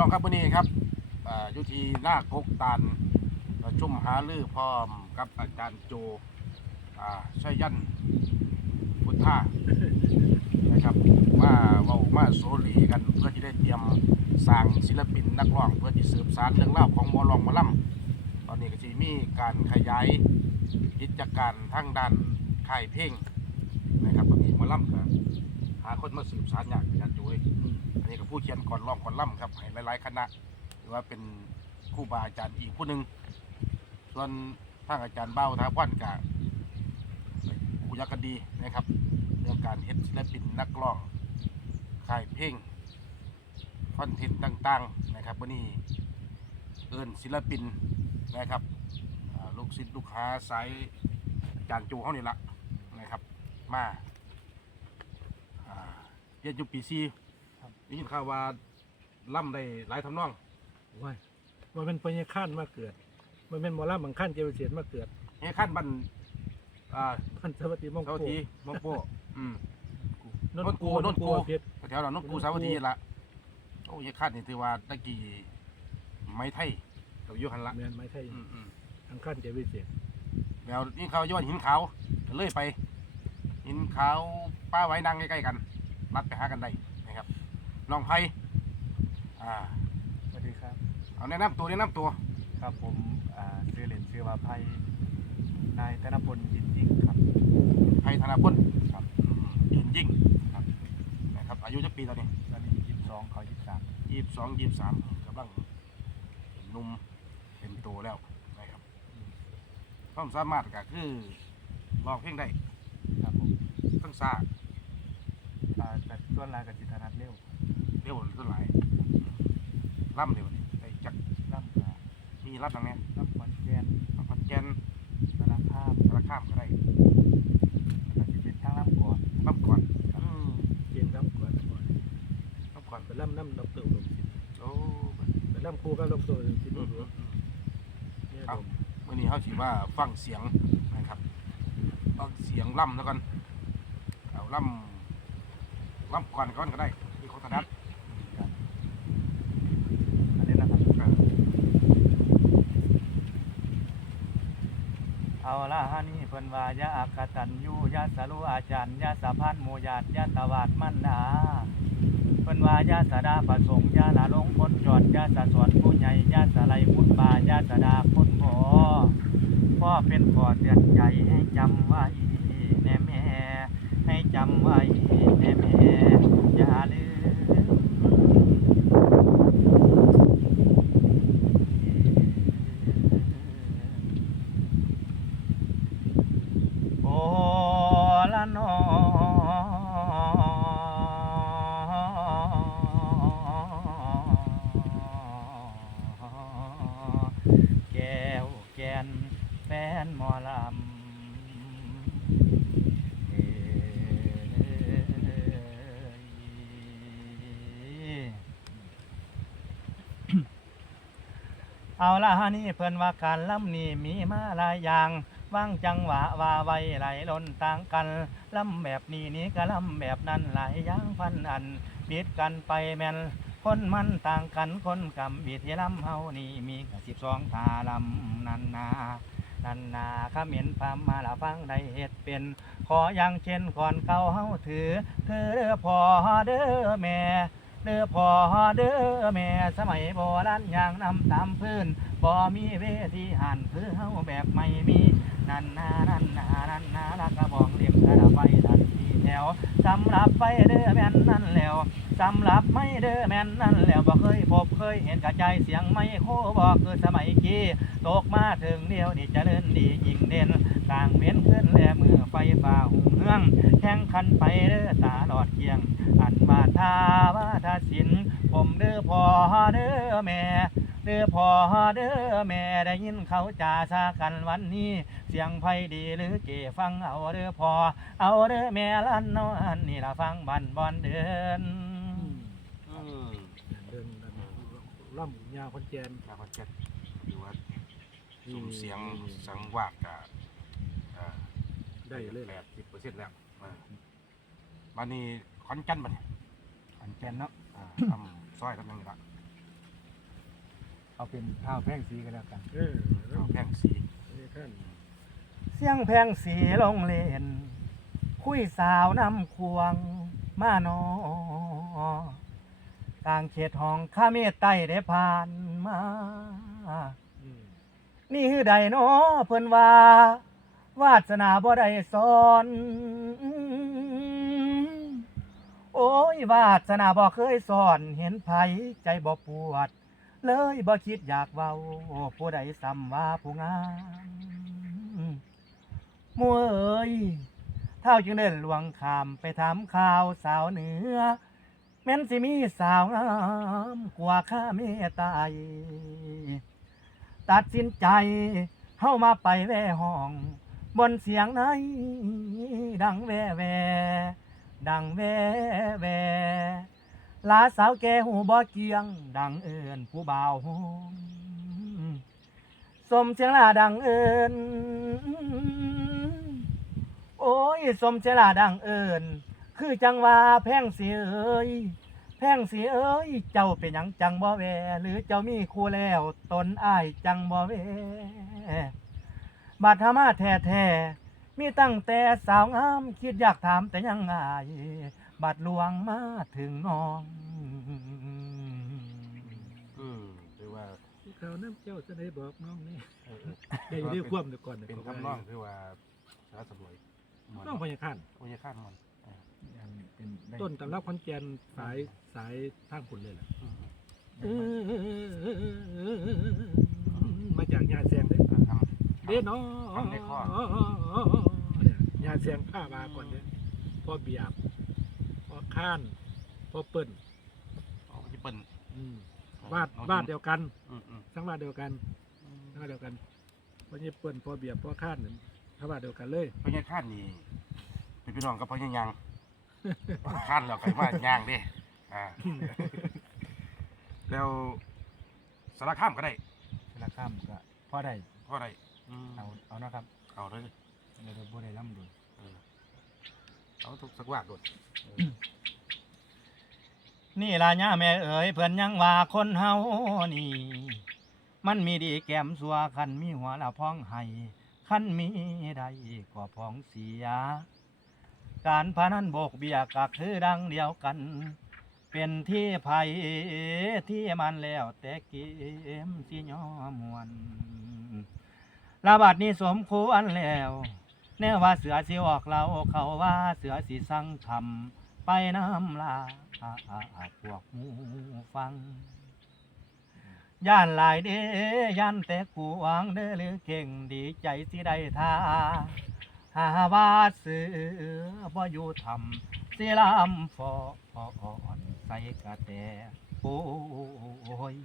น้องครับวันนี้ครับอยู่ที่หน้ากกตาลประชุมหาลือพร้อมกับอาจารย์โจชัยยันพุทธานะครับว่าเว้ามาโซลีกันเพื่อที่ได้เตรียมสร้างศิลปินนักร้อง เพื่อที่สืบสานเรื่องราวของหมอลองหมอลำตอนนี้ก็จะมีการขยายกิจการทางด้านค่ายเพลงนะครับตอนนี้หมอลำก็หาคนมาสืบสานอยากอาจารย์โจเอ้ยอันนี้ก็ผู้เขียนก่อนร้องก่อนล่ำครับให้หลาย ๆ คณะหรือว่าเป็นครูบาอาจารย์อีกผู้หนึ่งส่วนทางอาจารย์เบ้าท้าพันกับผู้ยักกันดีนะครับเรื่องการเฮ็ดศิลปินนักร้องค่ายเพลงคอนเทนต์ต่างๆนะครับวันนี้เอินศิลปินนะครับอ่าลูกศิษย์ลูกหาสายอาจารย์โจเขานี่ละนะครับมาอ่าเรียนอยู่ปีซีได้ยินข่าวว่าล่ำได้หลายทำนองว้ายมันเป็นปัญญาขั้านมาเกิดมันเป็นหมอลำบางขั้นเจริญเสียนมาเกิดเฮ้ขั้นบันอ่าพันสวัสดีมงสาควัลตถีมงโปอืม นนนนกูกูนนกู เพชร แถวๆนั้นนกกูสาวัตถีละโอ้ยขั้นนี่ถือว่าตะกี้ไม้ไทยกับยุหันละแมนไม่ใช่อืมอืมทางขั้นเจริญเสียนแล้วนี่เขาย้อนหินขาวก็เลยไป หินขาวป้าไว้นั่งใกล้ๆกัน นัดไปหากันได้นะครับน้องไผ่อ่าสวัสดีครับ เอาแนะนำตัวแนะนำตัวครับผมอ่าชื่อเล่นชื่อว่าไพนายธนพลยินยิ่งครับไผ่ธนาพลครับอืมยืนยิ่งครับนะครับอายุจักปีตอนนี้ตอนนี้ยี่สิบสองเขายี่สิบสามยี่สิบสองยี่สิบสามกำลังหนุ่มเต็มโตแล้วนะครับความสามารถก็คือร้องเพลงได้ครับผมทั้งซ่า อ่าแต่ส่วนรายกับจิตรนัดเร็วเร็วเท่าไหร่ล่ำเร็วนี่ได้จักล่ำกับมีรับทางนี้ล่ำขอนแกนทางพันแกนสารภาพกระข้ามก็ได้แล้วก็จะเป็นทั้งล่ำก่อนล่ำก่อนอืมเกียงรับก่อนก่อนล่ำก่อนไปล่ำน้ำดอกเตอร์ดมสินโอ้ไปล่ำครูกับดอกเตอร์ดมสินอืนี่มดูอืมอืมเนี่ยครัดบมวันนี้เขาถือว่าฟังเสียงนะครับฟังเสียงล่ำแล้วกันเอาล่ำ ล่ำก่อนก่อนก็ได้มีคนถนัดครับอันนี้นะครับเอาละฮะนี่เพิ่นว่ายาอักตันยูยาสรุอาจารย์ยาสะพานโมยาตยาตวาดมันดาเพิ่นว่ายาสดาประสงค์ยาละลงคนจอดยาสะสอนผู้ใหญ่ยาสะไลมุนบายาสดาคนบ่พ่อเป็นขอเตือนใจให้จำไว้แน่แม่ ให้จำไว้แม่แม่อย่าลืม โอละนอแก้วแกนแฟนหมอลำเอ่ย เอาละฮะนี่เพิ่นว่าการล่ำนี่มีมาหลายอย่างว่างจังหวะว่าไวไหลล้นต่างกันล่ำแบบนี้นี่ก็ล่ำแบบนั้นหลายอย่างพันอันบิดกันไปแมนคนมันต่างกันคนกำบิดที่ล่ำเฮานี่มีกับสิบสองตาลำนันนานันนาขมิ้นพามมาละฟังได้เฮ็ดเป็น ขออย่างเช่นก่อนเก่าเฮาถือเธอเด้อพอเด้อแม่ เด้อพ่อเด้อแม่สมัยโบราณย่างนำตามพื้นบ่มีเวทีหันคือเฮาแบบไม่มี นั่นนานั่นนานั่นนาละกระบอกเลียมกระไฟทัน แถวสำหรับไฟเด้อแม่นนั่นแล้วสำหรับไม่เด้อแม่นนั่นแล้วบ่เคยพบเคยเห็นกระจายเสียงไม่โคบอกคือสมัยกี้ตกมาถึงเดียวนี่เจะเล่นดียิ่งเด่นกลางเว้นขึ้นแลมือไฟฟ้าหุ่งเฮืองแข่งขันไปเด้อตาหลอดเกียง อันว่าทาว่าทาสิน ผมเด้อพ่อเด้อแม่ เด้อพ่อเด้อแม่ได้ยินเขาจ่าซากันวันนี้ เสียงไพดีหรือเก๋ฟังเอาเด้อพ่อเอาเด้อแม่ลันนอนนี่ละฟังบันบอนเดินอืมเดินดันล่ำยาวคนแจนแล้วก็จะหรือว่าสุ่มเสียงสังวาดกับอ่าได้เลยแปแหละดสิบเปอร์เซ็นต์แล้วอ่ามานี่ขอนแกันบัดนี้อันแกนเนาะอ่าทำซอยทำยังไงละ เอาเป็นข้าวแพงสีกันแล้วกันเออเอาแพงสีพญาขั้นเสียงแพงสีลงเล่น คุยสาวนำควงมาหนอต่างเขตห้องข้าเมตไต้ได้ผ่านมา อืมนี่คือใดเนาะเพิ่นว่า วาสนาบ่ได้สอน โอ้ยวาสนาบ่เคยสอน เห็นไผใจบ่ปวด เลยบ่คิดอยากเว้าผู้ใดซ้ำว่าผู้งามมัวเอ้ยเท่าจึงเดินลวงขามไปถามข่าวสาวเหนือ แม่นสิมีสาวงามกว่าข้าเมตายตัดสินใจเข้ามาไปแว่ห้อง บนเสียงไหนดังแว่แว่ดังแว่แว่ ลาสาวแก่หูบ่เกียง ดังเอินผู้บ่าวโฮมสมเสียงลาดังเอินโอ้ยสมเสียงลาดังเอินคือจังว่าแพงเสียเอ้ยแพงสีเอ้ยเจ้าเป็นหยังจังบ่แวหรือเจ้ามีคู่แล้วตนอ้ายจังบ่แวบาดธรรมาแท้แท้ๆมีตั้งแต่สาวงามคิดอยากถามแต่ยังไง บาดหลวงมาถึงน้องอืมถือว่าที่เขาน้ำเจ้าจะได้บอกน้องนี่เออเออได้อยู่ด้วยความเดี๋ยวก่อนเป็นคำน้องคือว่าสาสรวยม่วนน้องพญาขั้นโอ้ยข้านมันเออต้นตำรับคอนแกนสายสายทางคุณเลยแหละอืมมาจากยาแซงเด้อะทำเด้เนาะทำในข้อเนี่ยยาแซงผ้าบาก่อนเนี่ยพ่อเบียบพ่อ ข้านพ่อเปิ้นโอ้ยเปิ้นอืมบาดบาดเดียวกัน อืมอืมทั้งบาดเดียวกันทั้งบาดเดียวกันพ่อเยเปิ้นพ่อเบียบพ่อข้านนั่นทั้งบาดเดียวกันเลยพญาข้านนี่เป็นพี่น้องกับพญายางข้านแล้วไก่มายางเด้อ่าแล้วสารข้ามก็ได้ราคามก็พอได้เพราะอะไรอืมเอาเอานะครับเอาเลย เดี๋ยวบ่ได้ล่ำดูเออเอาทุกสักว่าโดด นี่ล่ะย่าแม่เอ๋ยเพิ่อนยังว่าคนเฮานี่ มันมีดีแก้มสัวคันมีหัวละพ้องให้คันมีใดก็พ้องเสีย การพนันโบกเบียก็คือดังเดียวกัน เป็นที่ไผที่มันแล้วแต่เกมสิย่อมวนระบาดนี้สมควรแล้วแน่ว่าเสือสิออกเราเขาว่าเสือสิสั่งทำไปน้ำลา พวกหมูฟัง ย่านหลายเด้ย่านแต่กูหวังเด้อหรือเก่งดีใจสิได้ทาหาวาเสือบ่อยู่ทำสิลำฟอนใส่กระแตโอ้ย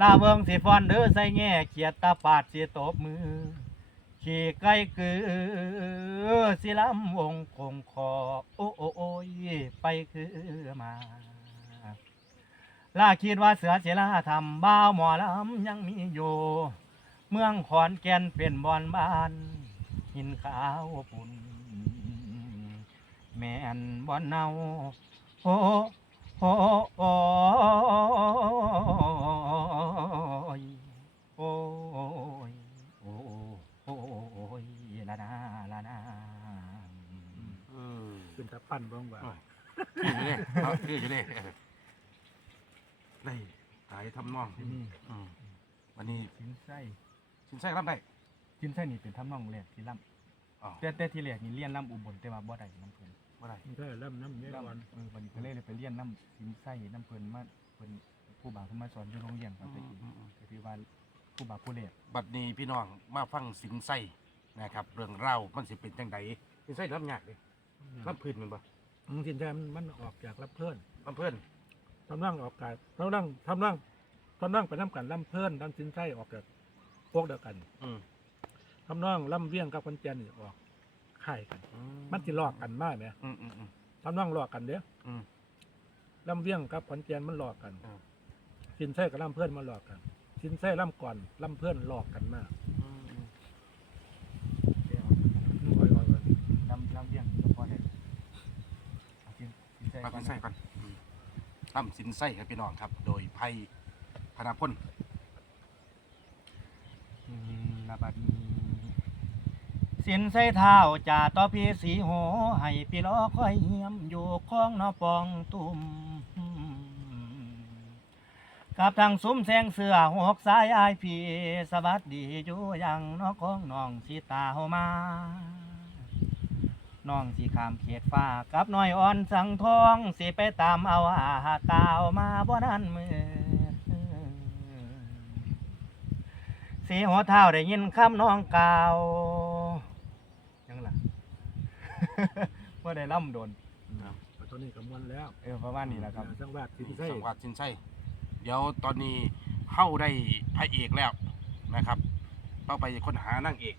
ลาเบิงสิฟอนเด้อใส่แง่เขียดตาปาดสิตบมือ ขี่ไก่กือสิลำวงคงคอโอ้โอ้โอ้ยไป คือมาลาคิดว่าเสือเสียลาทำบ้าวหมอลำยังมีอยู่ เมืองขอนแก่นเป็นบอนบ้าน หินขาวปุ่น แม่นบอนเนาโอ้โอ้โอ้ยโอ้ยโอ้โอ้ยละนาละนาเป็นตะปั้นบ้างว่า คืออยู่เด้เอาคืออยู่เด้เออได้ตายทำนองนี่อืมวันนี้สินไส้สินใส่รับได้สินไส้นี่เป็นทำนองแรกที่ล่ำอ๋อแต่แต่ที่แรกนี่เรียนล่ำอุบลแต่ว่าบ่ได้น้ำเพิ่นบ่ได้มันก็ล่ำน้ำเยอะก่อนเออวันนี้ก็เลยไปเรียนน้ำสินไส้น้ำเพิ่นมาเพิ่นผู้บ่าวเพิ่นมาสอนอยู่โรงเรียนตอนตะกี้อืมอืมก็คือว่าผู้บ่าวผู้เล็กบัดนี้พี่น้องมาฟังสินใส่นะครับ เรื่องเล่าวมันสิเป็นจังไดสินใส่รับยากเลยรับพื้นแมันบ่ อืมสินใจมันมันออกจากรับเพื่อนรับเพื่อนทำร่างออกกาทำร่างทำร่างทำร่างไปน้ำกันล่ำเพื่อนล่ำสินใจออกจากพวกเดียวกันอืมทำร่างล่ำเวียงกับคนแจนนี่ออกค่ายกัน มันสิลอกกันมากไหมอืมอืมอืมทำร่างลอกกันเด้ออืมล่ำเวียงกับขอนแจนมันลอกกันอ่าสินใช่กับล่ำเพื่อนมาหลอกกัน สินใช่ล่ำก่อนล่ำเพื่อนหลอกกันมาก อืมอืม อ่อยๆกัน ล่ำล่ำเลี้ยงก็พอได้ เอาสินสินไส้ฟังก่อสินนใส่ก่อนอืมทำสินใส่ครับพี่น้องครับ โดยไพ่ธนาพลอืมระบัดนี้สินใส่เท้าจ่าต่อพี่สีโหให้พี่ล้อคอยเหียมอยู่ข้องนอปองตุ่มกับทางซุ้มแสงเสือหกสายอายพี่สวัสดีอยู่ยังนอของน้องสีตาเฮามา น้องสีขามเขตฟ้ากับน้อยอ่อนสังทองสิไปตามเอาอาหารตาวมาบ่นั้นมือสีหัวเท้าได้ยินคำน้องกล่าวยังล่ะว่าได้ล่ำโดนตอนนี้กำมันแล้วเออประมาณนี้แหละครับสังวาสสินไส้สังวัดสินไส้เดี๋ยวตอนนี้เข้าได้พระเอกแล้วนะครับต้องไปค้นหานางเอก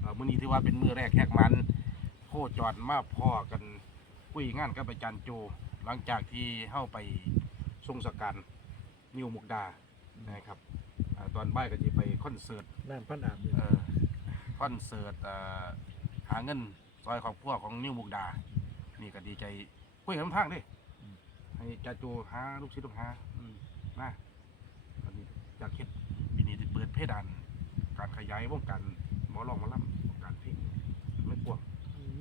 เอ่อมื้อนี้ถือว่าเป็นมือแรกแขกมันโคจรมาพ่อกันคุยงานกับอาจารย์โจ หลังจากที่เข้าไปทรงสการนิวมุกดานะครับอ่าตอนบ่ายก็จะไปคอนเสิร์ตน้ำพันอาบนี่เอ่อคอนเสิร์ตเอ่อหาเงินซอยครอบครัวของนิวมุกดา นี่ก็ดีใจคุยกันทางเดิให้จ่าโจหาลูกศิษย์ลูกหาอืมมาตอนนี้จากคิดปีนี้จะเปิดเพดาน การขยายวงการหมอลองหมอลำวงการเพลงไม่กลัว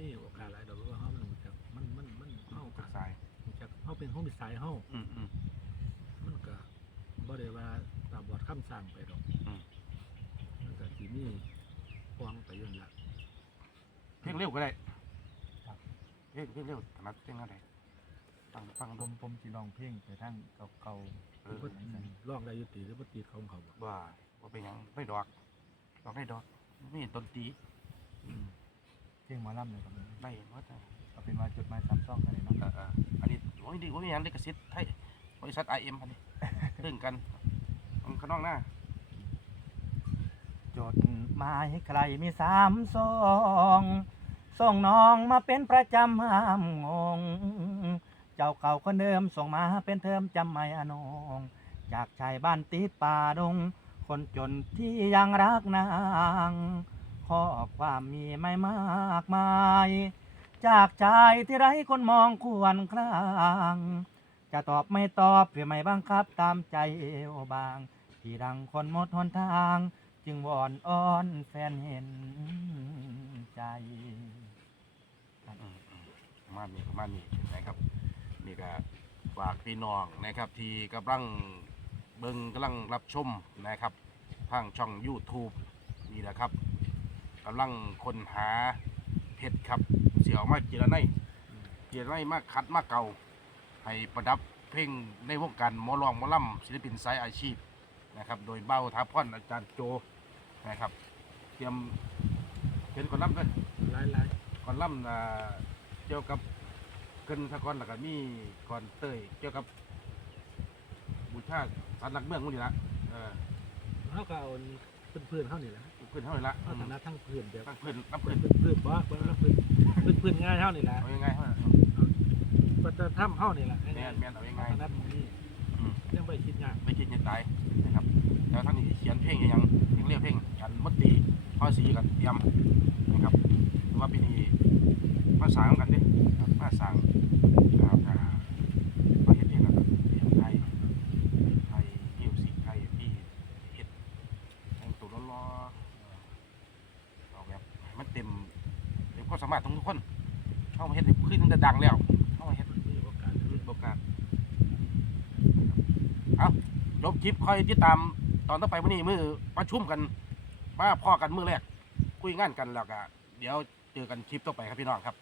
มีโอกาสหลายดอกเพราะว่าเฮามันรู้จักมันมันมันเฮาจากสายรู้จักเฮาเป็นห้องเป็นสายเฮาอืมอืม มันก็บ่ได้ว่าตาบอดคำสั่งไปดอกอืม มันก็สิมีความไปอยุ่นนละเพลงเร็วก็ได้ครับ เพลงเพลงเร็วถนัดเพลงอะไรฟังฟังผดูมผมสิลองเพลงไปทางเก่าเออเพิ่นร้องได้อยุติหรือบ่ติดของเขาบ่ว่าว่าเป็นหยังไม่ดอกดอกไม่ดอกไม่เห็นดนตรีๆอืมเพ ลงหมอลำเลยครับไม่เห็นว่าแต่เอาเป็นว่าจุดหมายสามซ่องกันเลยเนาะเออเอออันนี้โอ้ยดีโอ้ยยังได้กระซิบให้บริษัทไอเอ็มอันนี้ เรื่องกันมันข้างนอกหน้าจดหมายใครมีสามซองส่งน้องมาเป็นประจำห้ามงง เจ้าเก่าคนเดิมส่งมาเป็นเทอมจำไม่อนง จากชายบ้านติดป่าดง คนจนที่ยังรักนาง ข้อความมีไม่มากมาย จากชายที่ไร้คนมองควรครางจะตอบไม่ตอบเพื่อไม่บังคับตามใจเอวบาง ที่ดังคนหมดหนทาง จึงวอนอ้อนแฟนเห็นใจมอืมประมาณนี้ประมาณนี้นะครับนี่ก็ฝากพี่น้องนะครับ ที่กำลังเบิ่งกำลังรับชมนะครับทางช่อง YouTube นี่แหละครับ กำลังค้นหาเพชรครับ เสียวมาเจรไนเจรไนมาคัดมาเก่า ให้ประดับเพลงในวงการหมอลองหมอลำศิลปินสายอาชีพนะครับ โดยเบ้าท้าพ่อนอาจารย์โจนะครับ เตรียมเป็นคนล่ำกันหลายหลายก่อนล่ำอ่าเกี่ยวกับเกินสะกอนแล้วก็มีก่อนเตยเกี่ยวกับบูชาสารหลักเมืองมุ่นนี่ละเออๆเฮาก็เอา เพื่อนๆเฮานี่แหละเพื่อนเท่านี้ละเฮาฐานะทั้งเพื่อนเดียวตั้งเพื่อนรับเพื่เพื่ออนนเพื่อนเพื่อนบ่เพิ่นเพื่อนเพื่อนเพื่อนง่ายเฮานี่แหละเอายังไงเท่านั้นวัฒนธรรมเฮานี่แหละแม่นแม่นเอายังไงวัฒนธรรมนี่อืม ยังบ่คิดยากไม่คิดเงินตายนะครับแล้วทั้งนี้เขียนเพลงอีกอยังเพลงเรียกเพลงกันมดตีพ่อสีกันเตรียมนะครับถือว่าปีนี้มาสร้างกันเดิมาสร้างแล้วก็มาเฮ็ดเพลงแล้วก็เตรียมไทยไทยมิวสิกไทยพี่เฮ็ดแต่งตัวล้อๆเอาแบบให้มันเต็มเต็มความารถของทุกคนเข้ามาเห็ดให้ขึ้นจะดังแล้วเข้ามาเห็ดมีโอกาสโอกาสเอาจบคลิปคอยติดตามตอนต่อไปวันนี้มือประชุมกันมาพ่อกันมือแรกคุยงานกันแล้วก็เดี๋ยวเจอกันคลิปต่อไปครับพี่น้องครับ